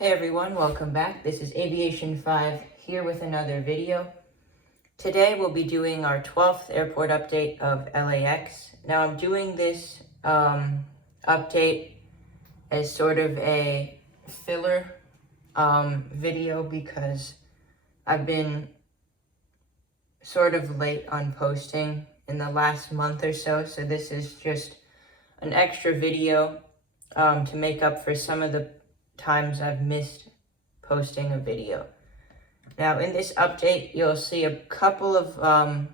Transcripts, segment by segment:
Hey everyone, welcome back. This is Aviation 5 here with another video. Today we'll be doing our 12th airport update of LAX. Now I'm doing this update as sort of a filler video because I've been sort of late on posting in the last month or so. So this is just an extra video to make up for some of the times I've missed posting a video. Now in this update, you'll see a couple of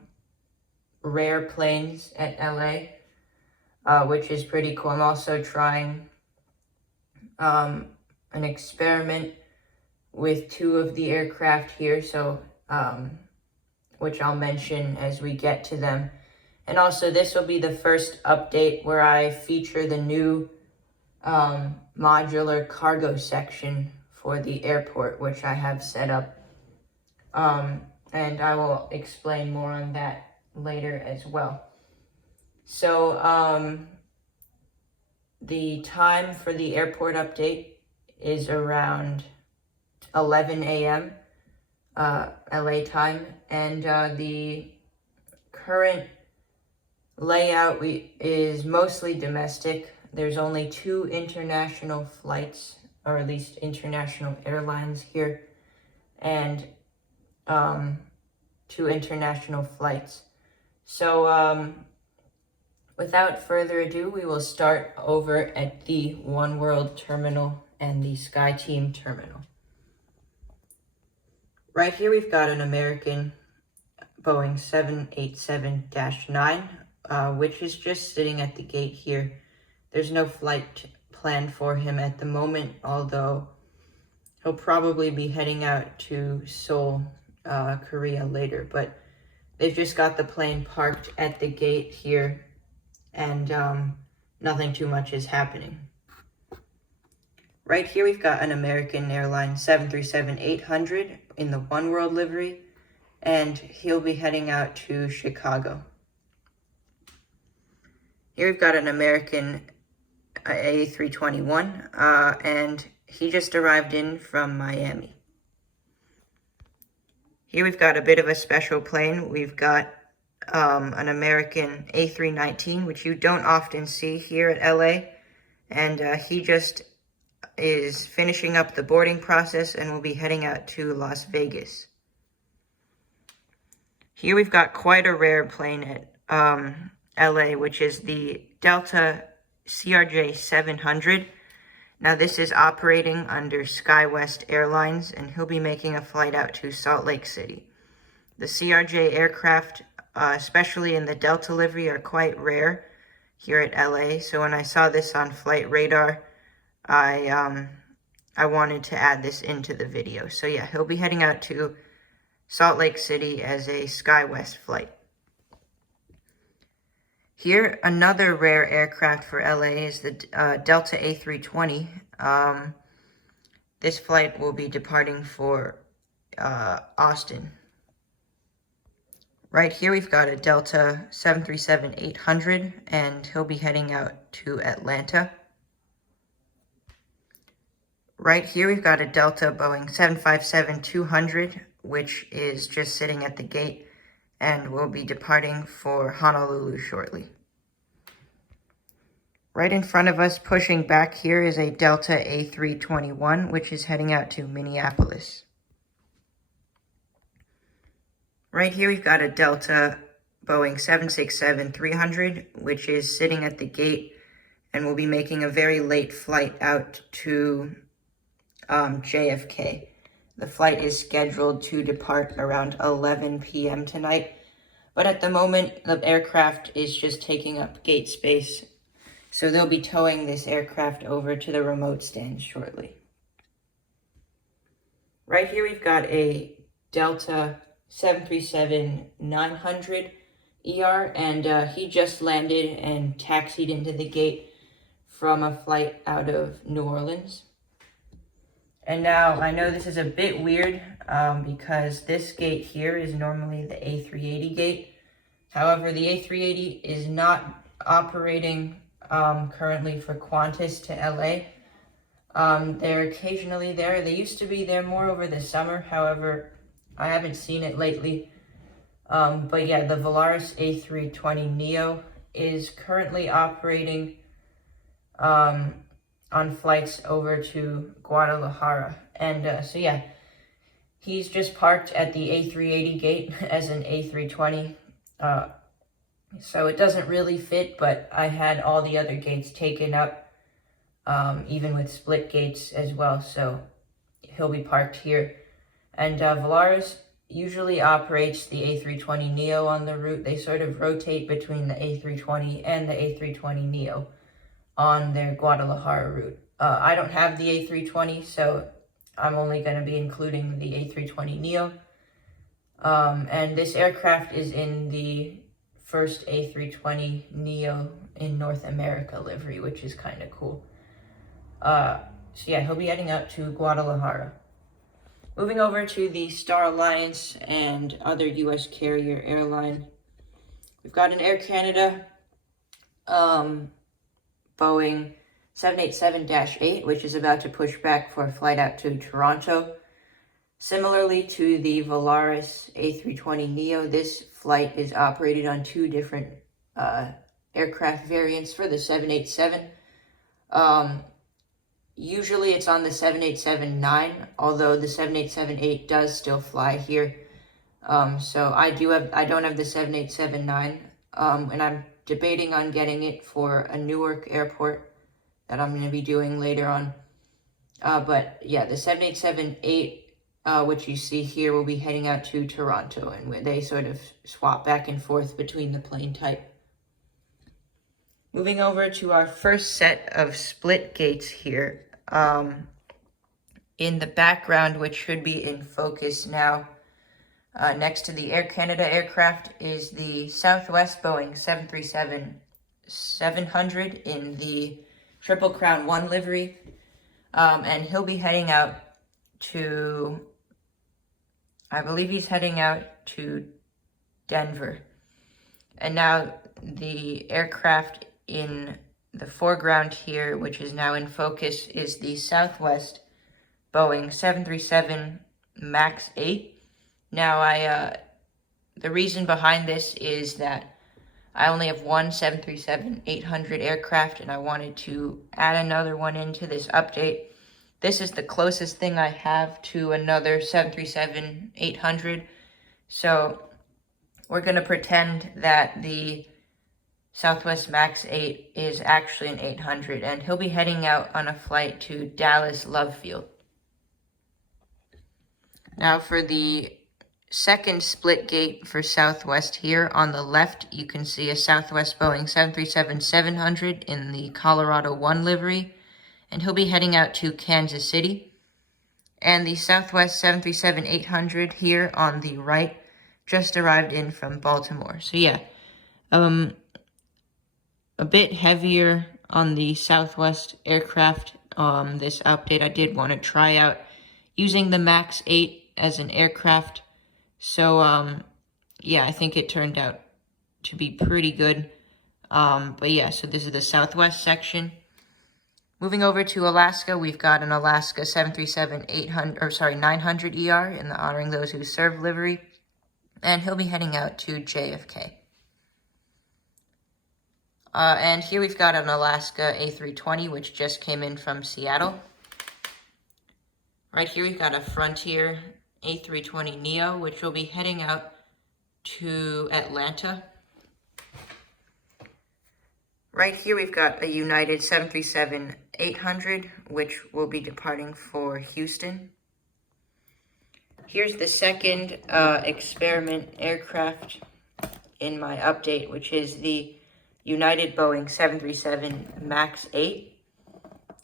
rare planes at LA, which is pretty cool. I'm also trying an experiment with two of the aircraft here, so which I'll mention as we get to them. And also this will be the first update where I feature the new modular cargo section for the airport, which I have set up. And I will explain more on that later as well. So the time for the airport update is around 11 a.m. LA time, and the current layout is mostly domestic. There's only two international flights, or at least international airlines here, and two international flights. So without further ado, we will start over at the One World Terminal and the SkyTeam Terminal. Right here we've got an American Boeing 787-9, which is just sitting at the gate here. There's no flight planned for him at the moment, although he'll probably be heading out to Seoul, Korea later. But they've just got the plane parked at the gate here, and nothing too much is happening. Right here we've got an American Airlines 737-800 in the One World livery, and he'll be heading out to Chicago. Here we've got an American A321, and he just arrived in from Miami. Here we've got a bit of a special plane. We've got an American A319, which you don't often see here at LA, and he just is finishing up the boarding process and will be heading out to Las Vegas. Here we've got quite a rare plane at LA, which is the Delta CRJ 700. Now this is operating under SkyWest Airlines, and he'll be making a flight out to Salt Lake City. The CRJ aircraft, especially in the Delta livery, are quite rare here at LA. So when I saw this on Flight Radar, I wanted to add this into the video. So yeah, he'll be heading out to Salt Lake City as a SkyWest flight. Here, another rare aircraft for LA is the Delta A320. This flight will be departing for Austin. Right here, we've got a Delta 737-800, and he'll be heading out to Atlanta. Right here, we've got a Delta Boeing 757-200, which is just sitting at the gate and will be departing for Honolulu shortly. Right in front of us, pushing back here, is a Delta A321, which is heading out to Minneapolis. Right here, we've got a Delta Boeing 767-300, which is sitting at the gate and will be making a very late flight out to JFK. The flight is scheduled to depart around 11 p.m. tonight, but at the moment, the aircraft is just taking up gate space, so they'll be towing this aircraft over to the remote stand shortly. Right here, we've got a Delta 737-900 ER, and he just landed and taxied into the gate from a flight out of New Orleans. And now, I know this is a bit weird because this gate here is normally the A380 gate. However, the A380 is not operating currently for Qantas to LA. They're occasionally there. They used to be there more over the summer. However, I haven't seen it lately. But yeah, the Volaris A320neo is currently operating on flights over to Guadalajara. And so yeah, he's just parked at the A380 gate as an A320. So it doesn't really fit, but I had all the other gates taken up, even with split gates as well. So he'll be parked here. And Volaris usually operates the A320neo on the route. They sort of rotate between the A320 and the A320neo on their Guadalajara route. I don't have the A320, so I'm only going to be including the A320neo. And this aircraft is in the first A320neo in North America livery, which is kind of cool. So yeah, he'll be heading out to Guadalajara. Moving over to the Star Alliance and other U.S. carrier airline, we've got an Air Canada Boeing 787-8, which is about to push back for a flight out to Toronto. Similarly to the Volaris A320neo, this flight is operated on two different aircraft variants for the 787. Usually it's on the 787-9, although the 787-8 does still fly here. So I don't have the 787-9, and I'm debating on getting it for a Newark airport that I'm going to be doing later on. But yeah, the 787-8, which you see here, will be heading out to Toronto, and where they sort of swap back and forth between the plane type. Moving over to our first set of split gates here. In the background, which should be in focus now, next to the Air Canada aircraft is the Southwest Boeing 737-700 in the Triple Crown 1 livery. And he'll be heading out to, I believe he's heading out to Denver. And now the aircraft in the foreground here, which is now in focus, is the Southwest Boeing 737 MAX 8. Now, the reason behind this is that I only have one 737-800 aircraft, and I wanted to add another one into this update. This is the closest thing I have to another 737-800, so we're going to pretend that the Southwest MAX 8 is actually an 800, and he'll be heading out on a flight to Dallas Love Field. Now for the second split gate for Southwest here, on the left you can see a Southwest Boeing 737-700 in the Colorado 1 livery, and he'll be heading out to Kansas City. And the Southwest 737-800 here on the right just arrived in from Baltimore. So yeah, a bit heavier on the Southwest aircraft. This update, I did want to try out using the MAX 8 as an aircraft. So, yeah, I think it turned out to be pretty good. But yeah, so this is the Southwest section. Moving over to Alaska, we've got an Alaska 737-900 in the Honoring Those Who Serve livery. And he'll be heading out to JFK. And here we've got an Alaska A320, which just came in from Seattle. Right here we've got a Frontier A320neo, which will be heading out to Atlanta. Right here we've got a United 737-800, which will be departing for Houston. Here's the second experiment aircraft in my update, which is the United Boeing 737 MAX 8.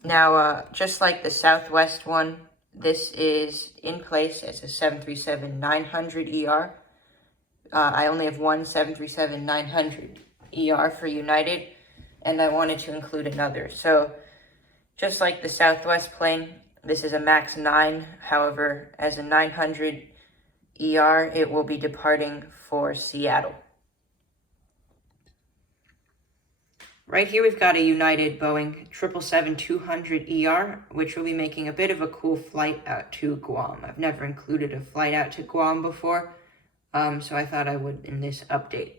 Now, just like the Southwest one, this is in place as a 737-900ER. I only have one 737-900ER for United, and I wanted to include another. So, just like the Southwest plane, this is a MAX 9. However, as a 900ER, it will be departing for Seattle. Right here we've got a United Boeing 777-200ER, which will be making a bit of a cool flight out to Guam. I've never included a flight out to Guam before, so I thought I would in this update.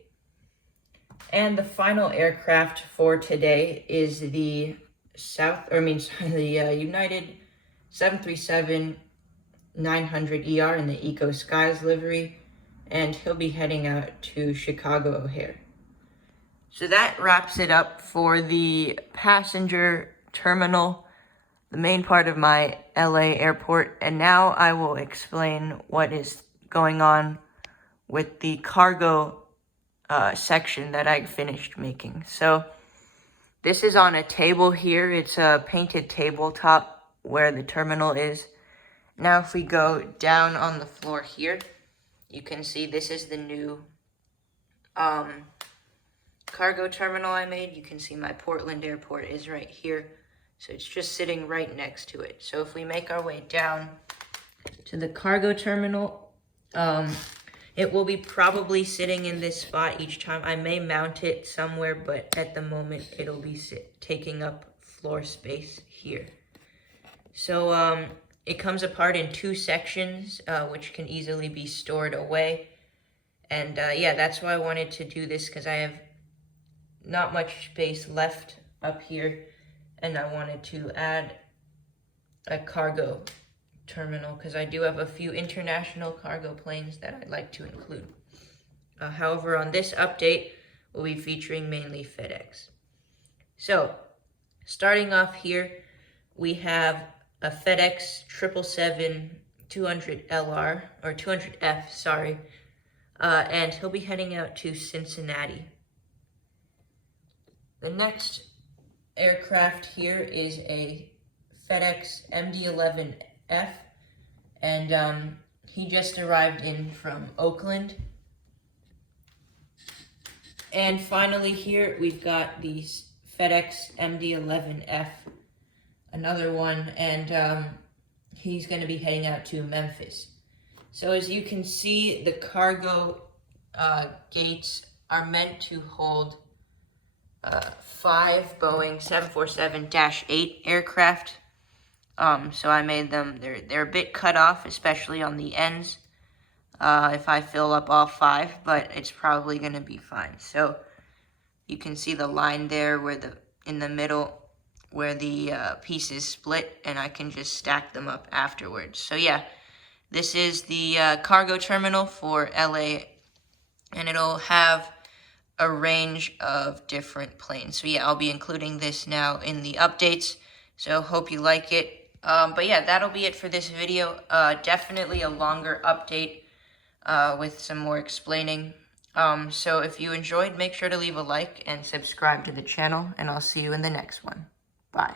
And the final aircraft for today is the United 737-900ER in the Eco Skies livery, and he'll be heading out to Chicago O'Hare. So that wraps it up for the passenger terminal, the main part of my LA airport, and now I will explain what is going on with the cargo section that I finished making. So this is on a table here. It's a painted tabletop where the terminal is. Now if we go down on the floor here, you can see this is the new cargo terminal I made. You can see my Portland airport is right here. So it's just sitting right next to it. So if we make our way down to the cargo terminal, it will be probably sitting in this spot each time. I may mount it somewhere, but at the moment it'll be taking up floor space here. So it comes apart in two sections, which can easily be stored away. And yeah, that's why I wanted to do this, because I have not much space left up here, and I wanted to add a cargo terminal because I do have a few international cargo planes that I'd like to include. However, on this update, we'll be featuring mainly FedEx. So, starting off here, we have a FedEx 777-200LR, or 200F, sorry, and he'll be heading out to Cincinnati. The next aircraft here is a FedEx MD-11F, and he just arrived in from Oakland. And finally here, we've got the FedEx MD-11F, another one, and he's going to be heading out to Memphis. So as you can see, the cargo gates are meant to hold 5 Boeing 747-8 aircraft. So I made them, they're a bit cut off, especially on the ends, if I fill up all 5, but it's probably going to be fine. So you can see the line there where in the middle where the pieces split, and I can just stack them up afterwards. So yeah, this is the cargo terminal for LA, and it'll have a range of different planes. So yeah, I'll be including this now in the updates, so hope you like it. But yeah, that'll be it for this video. Definitely a longer update with some more explaining. So if you enjoyed, make sure to leave a like and subscribe to the channel, and I'll see you in the next one. Bye.